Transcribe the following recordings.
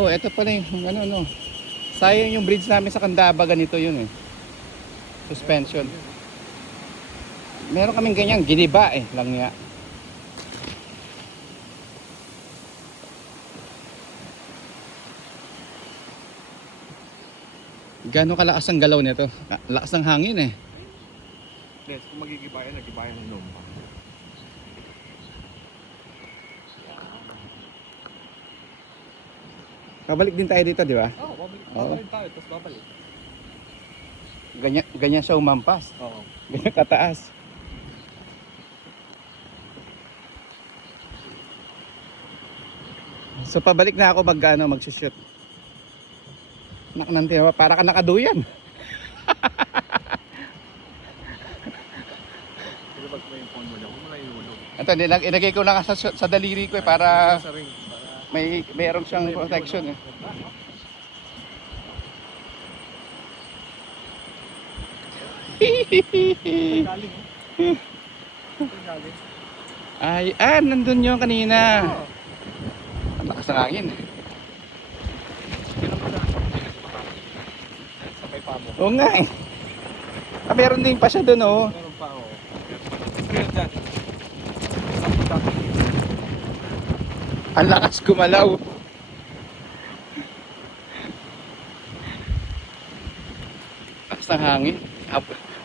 Oh, eto pala yung ano, no. Sayang yung bridge namin sa Candaba, ganito yun eh. Suspension. Meron kaming ganyan, giniba eh, lang niya. Gano'ng kalakas ang galaw nito? Lakas ng hangin eh. Yes, kung magigibayan, nagibayan ng lumpa. Pabalik din tayo dito, di ba? Oo, babalik tayo, tapos babalik. Ganyan, ganyan siya umampas. Oo. Ganyan kataas. So pabalik na ako mag-shoot. Naknanti na para ka nakaduyan. Pero pag may phone mo lang, huwag mo na inulog. Ito, ilagay ko lang sa daliri ko eh, para Sa ring, para... mayroon siyang protection eh. Galing. Galing. Ay, nandun yung kanina. Ang lakas ng hangin. Sabay pa mo. Oo nga eh. Meron din pa siya dun oh. Meron pa ako. Pero dyan. Ang lakas gumalaw. Lakas ng hangin.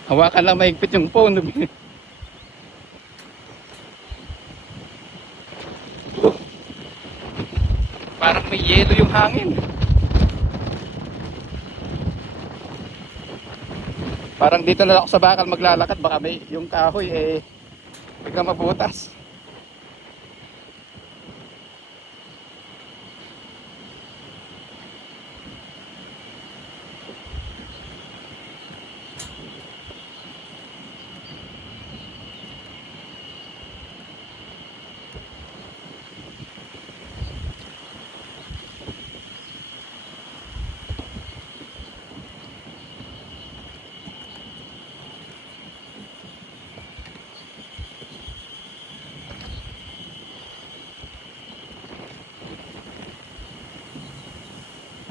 Hawakan lang mahigpit yung phone. Parang may yelo yung hangin. Parang dito na lang ako sa bakal maglalakad. Baka may yung kahoy eh biglang mabutas.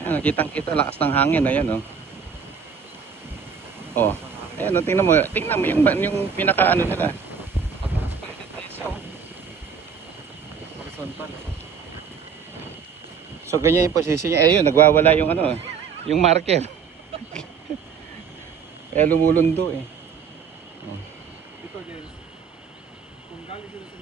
Ayan, kitang-kita lakas ng hangin, ayan oh. Oh. Ayan, oh, tingnan mo yung pinaka ano nila. Horizontal. So ganyan yung posisyon niya. Ayun, nagwawala yung ano, yung marker. Kaya lumulundo eh. Oh. Ito, Jens. Kung galing sila sa